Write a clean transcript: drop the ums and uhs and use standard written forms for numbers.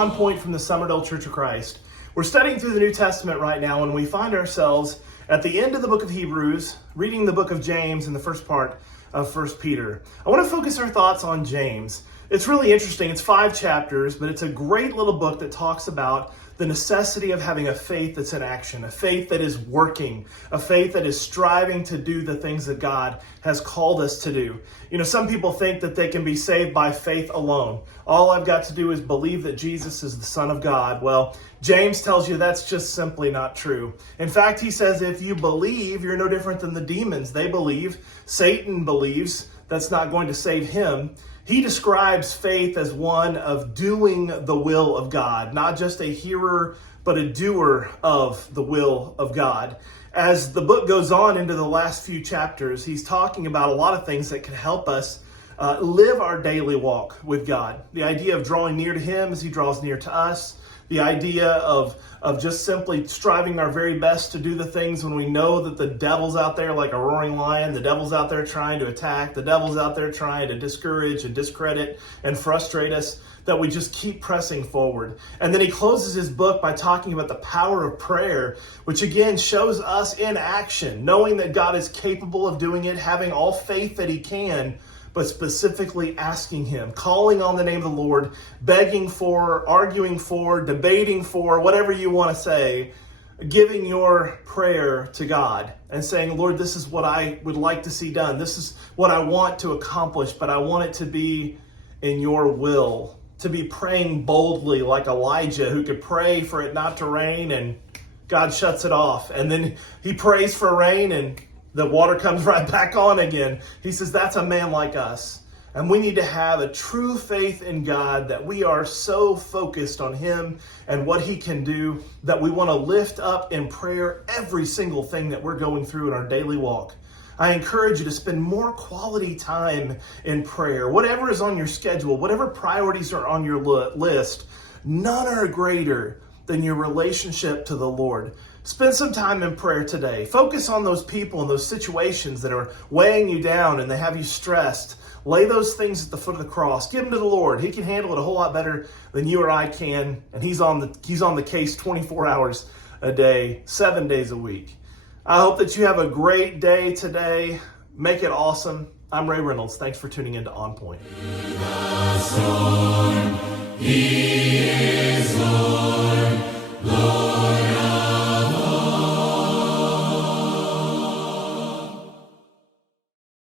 On Point from the Summerdale Church of Christ. We're studying through the New Testament right now, and we find ourselves at the end of the book of Hebrews, reading the book of James in the first part of 1 Peter. I want to focus our thoughts on James. It's really interesting. It's 5 chapters, but it's a great little book that talks about the necessity of having a faith that's in action, a faith that is working, a faith that is striving to do the things that God has called us to do. You know, some people think that they can be saved by faith alone. All I've got to do is believe that Jesus is the Son of God. Well, James tells you that's just simply not true. In fact, he says if you believe, you're no different than the demons. They believe. Satan believes. That's not going to save him. He describes faith as one of doing the will of God, not just a hearer, but a doer of the will of God. As the book goes on into the last few chapters, he's talking about a lot of things that can help us live our daily walk with God. The idea of drawing near to him as he draws near to us. The idea of just simply striving our very best to do the things when we know that the devil's out there like a roaring lion, the devil's out there trying to attack, the devil's out there trying to discourage and discredit and frustrate us, that we just keep pressing forward. And then he closes his book by talking about the power of prayer, which again shows us in action, knowing that God is capable of doing it, having all faith that he can, but specifically asking him, calling on the name of the Lord, begging for, arguing for, debating for, whatever you want to say, giving your prayer to God and saying, Lord, this is what I would like to see done. This is what I want to accomplish, but I want it to be in your will. To be praying boldly like Elijah, who could pray for it not to rain and God shuts it off. And then he prays for rain and the water comes right back on again. He says that's a man like us. And we need to have a true faith in God, that we are so focused on him and what he can do that we want to lift up in prayer every single thing that we're going through in our daily walk. I encourage you to spend more quality time in prayer. Whatever is on your schedule, whatever priorities are on your list, none are greater than your relationship to the Lord. Spend some time in prayer today. Focus on those people and those situations that are weighing you down and they have you stressed. Lay those things at the foot of the cross. Give them to the Lord. He can handle it a whole lot better than you or I can. And he's on the case 24 hours a day, 7 days a week. I hope that you have a great day today. Make it awesome. I'm Ray Reynolds. Thanks for tuning in to On Point. He is Lord.